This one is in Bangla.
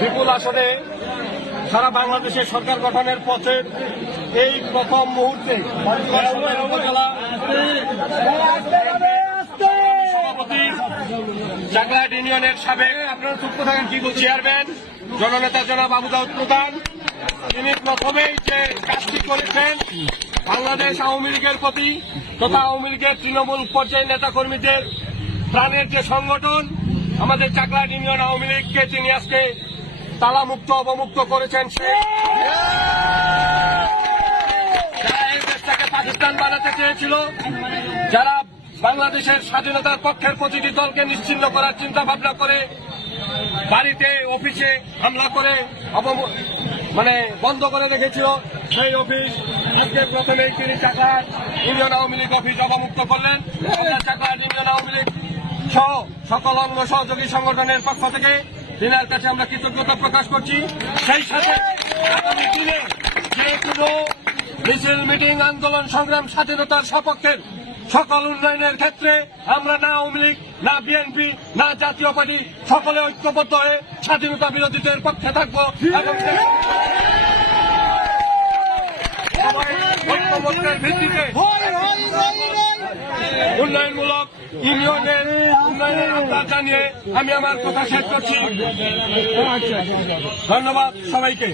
বিপুল আসনে সারা বাংলাদেশের সরকার গঠনের পথে এই প্রথম মুহূর্তে উপজেলা সভাপতি চাকলাহাট ইউনিয়নের সাবেক আপনারা চুপ থাকেন কি চেয়ারম্যান জননেতা জনাব আবু দাউদ প্রধান, তিনি প্রথমেই যে কাজটি করেছেন বাংলাদেশ আওয়ামী লীগের প্রতি তথা আওয়ামী লীগের তৃণমূল পর্যায়ের নেতা কর্মীদের প্রাণের যে সংগঠন আমাদের চাকলাহাট ইউনিয়ন আওয়ামী লীগকে তিনি আজকে তালামুক্ত অবমুক্ত করেছেন। যারা এই দেশটাকে পাকিস্তান বানাতে চেয়েছিল, যারা বাংলাদেশের স্বাধীনতার পক্ষের প্রতিটি দলকে নিশ্চিহ্ন করার চিন্তা ভাবনা করে বাড়িতে অফিসে হামলা করে বন্ধ করে রেখেছিল, সেই অফিস আজকে প্রথমেই তিনি চাকলাহাট ইউনিয়ন আওয়ামী লীগ অফিস অবমুক্ত করলেন। চাকলাহাট ইউনিয়ন আওয়ামী লীগ সহ সকল অঙ্গ সহযোগী সংগঠনের পক্ষ থেকে দিনের কাছে আমরা কৃতজ্ঞতা প্রকাশ করছি। সেই সাথে আগামী দিনে যে কোনো মিছিল মিটিং আন্দোলন সংগ্রাম স্বাধীনতার সপক্ষের সকল উন্নয়নের ক্ষেত্রে আমরা না আওয়ামী লীগ না বিএনপি না জাতীয় পার্টি সকলে ঐক্যবদ্ধ হয়ে স্বাধীনতা বিরোধীদের পক্ষে থাকবো এবং ঐক্যবদ্ধের ভিত্তিতে উন্নয়নমূলক ইউনিয়নের উন্নয়নের আহ্বান জানিয়ে আমি আমার কথা শেষ করছি। ধন্যবাদ সবাইকে।